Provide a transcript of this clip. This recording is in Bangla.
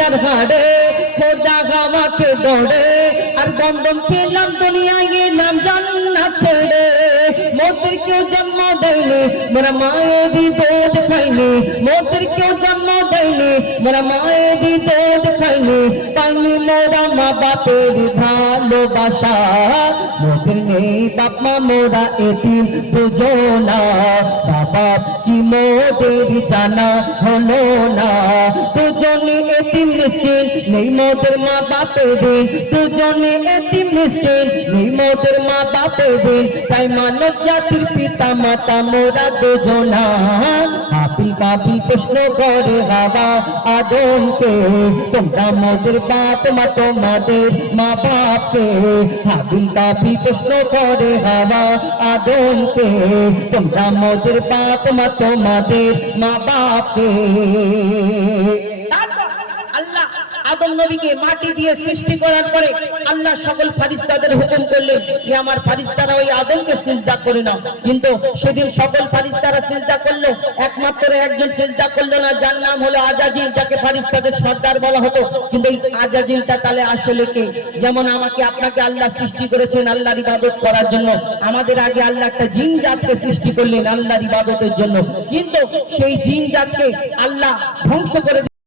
পিতার হাড়ে, খোদা গাওয়াকে দৌড়ে, আর বন্ধন পেলাম দুনিয়ায় এলাম জান্নাত ছেড়ে। মোদের কেউ জন্ম দেয়নি, মোরা মায়েরই দুধ খাইনি মোদের কেউ জন্ম দেয়নি, মোরা মায়েরই দুধ খাইনি পাইনি মোরা মা বাপের ভালোবাসা মোদের নেই বাপ মা মোরা এতিম দুজনা বাবা কি মোদের জানা হলো না। দুজনে এতিম মিসকিন নেই মোদের মা বাপের দিন। দুজনে এতিম মিসকিন নেই মোদের মা বাপের দিন, তাই মানব জাতির পিতা মাতা মোরা দুজনা। আপিল বাপিল প্রশ্ন করে হাওয়া আদমকে তোমরা মোদের বাপ, মা তোমাদের মা বাপকে হাবিল বাপিল প্রশ্ন করে হাওয়া আদমকে তোমরা মোদের বাপ, মা তোমাদের মা বাপকে নবীকে মাটি দিয়ে সৃষ্টি করার পরে আল্লাহ সকল ফারিস্তাদের হুকুম করলেন যে আমার ফারিস্তারা ওই আদমকে করে কিন্তু সেদিন সকল ফারিস্তারা করল, একমাত্র একজন করল না, যার নাম হলো আজাজিল যাকে ফারিস্তাদের সর্দার বলা হতো। কিন্তু এই আজাজিলটা তাহলে আসলে কে? যেমন আমাকে আপনাকে আল্লাহ সৃষ্টি করেছেন আল্লাহর ইবাদত করার জন্য। আমাদের আগে আল্লাহ একটা জিন জাতকে সৃষ্টি করলেন আল্লাহর ইবাদতের জন্য। কিন্তু সেই জিন জাতকে আল্লাহ ধ্বংস করে